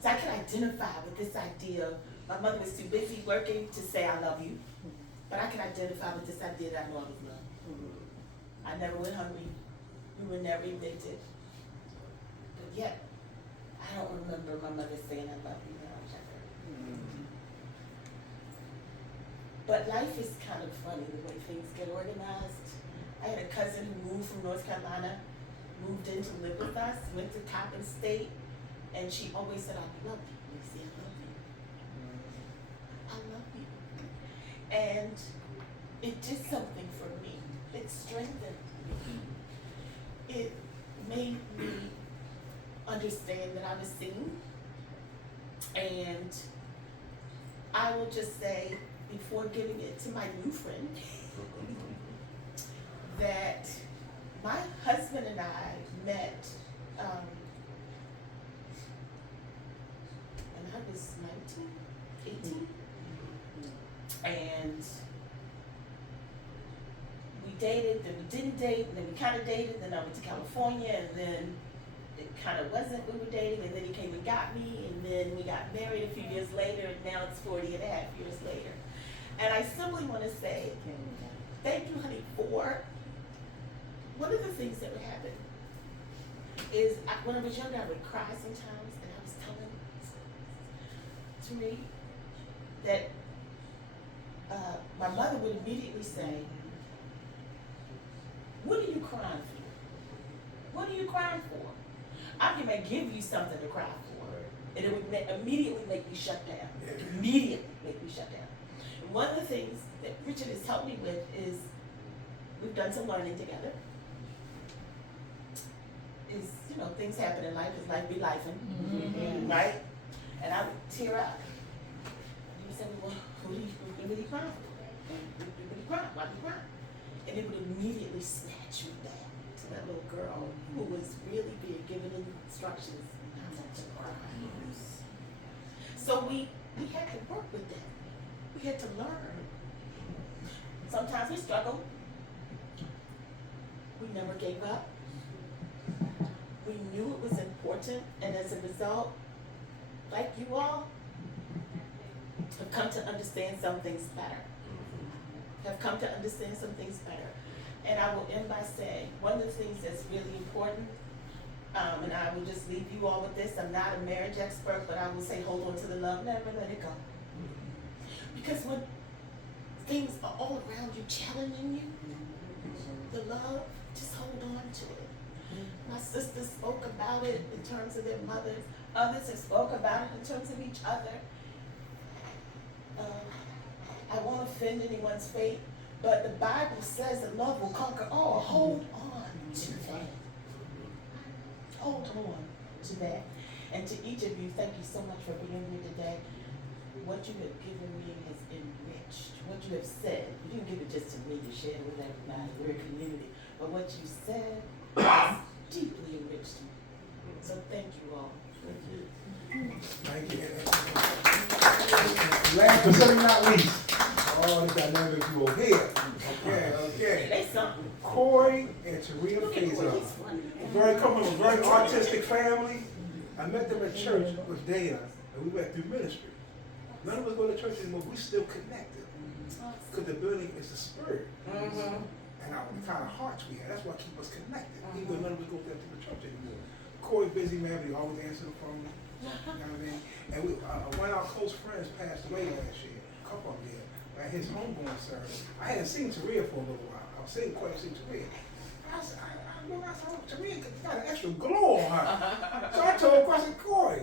so I can identify with this idea of my mother was too busy working to say I love you. But I can identify with this idea that I know I was loved. I never went hungry. We were never evicted. But yet, I don't remember my mother saying I love you when I was younger. But life is kind of funny the way things get organized. I had a cousin who moved from North Carolina, moved in to live with us, went to Coppin State, and she always said, I love you. Lucy, I love you. I love you. And it did something for me. It strengthened me. It made me understand that I was seen. And I will just say, before giving it to my new friend, that my husband and I met when I was 19, 18. And we dated, then we didn't date, and then we kind of dated, then I went to California, and then it kind of wasn't we were dating, and then he came and got me, and then we got married a few years later, and now it's 40 and a half years later. And I simply want to say, thank you, honey, for one of the things that would happen is when I was younger, I would cry sometimes, and I was telling to me that my mother would immediately say, what are you crying for? What are you crying for? I'm going to give you something to cry for. And it would immediately make me shut down. Immediately make me shut down. one of the things that Richard has helped me with is we've done some learning together. Is, you know, things happen in life, because life be lifing, right? And I would tear up. And he would say, well, who do you cry for? What do you cry? Why do you cry? And it would immediately snatch me back to that little girl who was really being given instructions not to cry. So we had to work with that. We had to learn. Sometimes we struggled. We never gave up. We knew it was important, and as a result, like you all, have come to understand some things better. Have come to understand some things better. And I will end by saying, one of the things that's really important, and I will just leave you all with this, I'm not a marriage expert, but I will say hold on to the love, never let it go. Because when things are all around you challenging you, the love, just hold on to it. My sisters spoke about it in terms of their mothers. Others have spoke about it in terms of each other. I won't offend anyone's faith, but the Bible says that love will conquer all. Hold on to that. Hold on to that. And to each of you, thank you so much for being here today. What you have given me has enriched. What you have said, you didn't give it just to me, you shared it with everybody. We're a community. But what you said has deeply enriched me. So thank you all. Thank you. Last but certainly not least, all the dynamic duo here. Okay. They something. Corey and Taria Faison. Very coming from a very artistic family. I met them at church with Dana, and we went through ministry. None of us go to church anymore. We still connected because the building is the spirit, and our the kind of hearts we have. That's what keeps us connected. Even though none of us go to the church anymore. Corey's busy man, but he always answers the phone. You know what I mean? And one of our close friends passed away last year. A couple of them did. At his homegoing service, I hadn't seen Taria for a little while. I was seeing Corey, seeing Taria. I said, oh, Taria got an extra glow on her. So I told Corey, I said, Corey,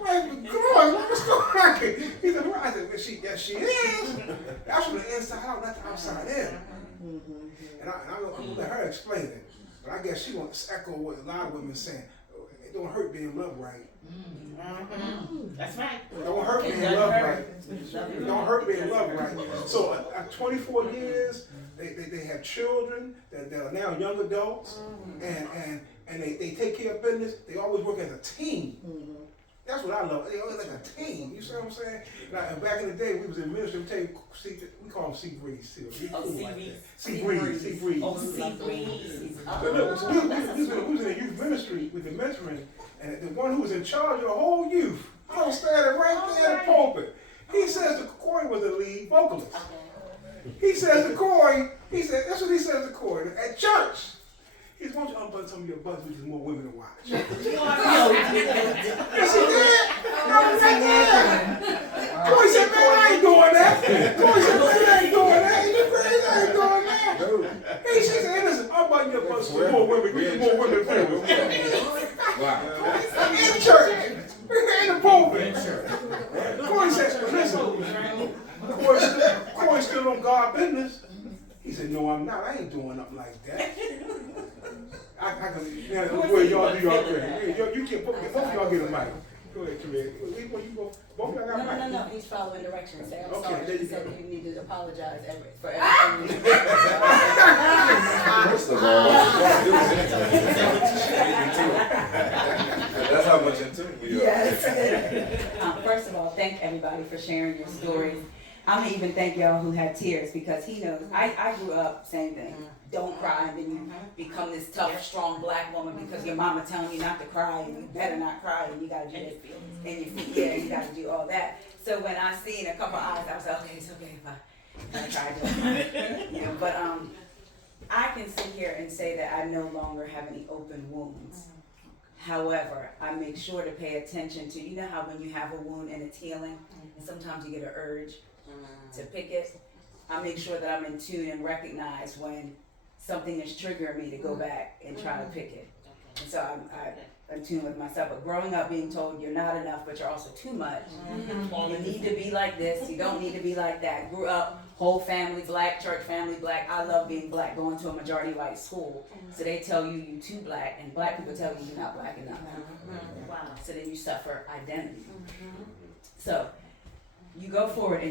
why is glowing? What's going on? He said, well, I said, yes, she is. That's from the inside out, not the outside in. And I'm going to let her explain it. But I guess she wants to echo what a lot of women saying. It don't hurt being loved right. That's right. It don't hurt being loved right. It don't hurt being loved right. So at 24 years, they have children that are now young adults, and they take care of business. They always work as a team. That's what I love. They always like a team. You see what I'm saying? And back in the day, we was in ministry. We call them Sea Breeze. Sea Breeze. Oh, Sea Breeze. So look, we was in a youth ministry with the mentoring, and the one who was in charge of the whole youth, I was standing right there in the pulpit. He says that Corey was the lead vocalist. He says to Corey, that's what he says to Corey at church. He says, why don't you unbutton some of your buttons, which is more women to watch. Yes, he did. I was right there. Corey said, man, I ain't doing that. Corey said, man, I ain't doing that. He said, crazy, I ain't doing that. He said, hey, listen, unbutton your buttons with more women. We need more women feel. Wow. In church. In the pulpit. Corey said, listen, Corey still on God business. He said, no, I'm not. I ain't doing nothing like that. I can, where y'all do y'all thing. You can, both of y'all get a mic. Go ahead, Taria. Both of y'all got a mic. No. He's following directions. Say, I'm Okay, sorry. there you He said go. you need to apologize for everything. First of all, that's how much into it we are. Yes. First of all, thank everybody for sharing your stories. I'm gonna even thank y'all who had tears, because he knows. I grew up same thing. Don't cry, and then you become this tough, strong black woman because your mama telling you not to cry, and you better not cry, and you gotta do this, and you you gotta do all that. So when I seen a couple eyes, I was like, okay, it's okay if I try to do it. But I can sit here and say that I no longer have any open wounds. However, I make sure to pay attention to, you know how when you have a wound and it's healing, and sometimes you get an urge to pick it. I make sure that I'm in tune and recognize when something is triggering me to go back and try to pick it. And so in tune with myself. But growing up being told you're not enough, but you're also too much. You need to be like this. You don't need to be like that. Grew up, whole family black, church family black. I love being black, going to a majority white school. So they tell you you too black, and black people tell you you're not black enough. Wow. So then you suffer identity. So you go forward and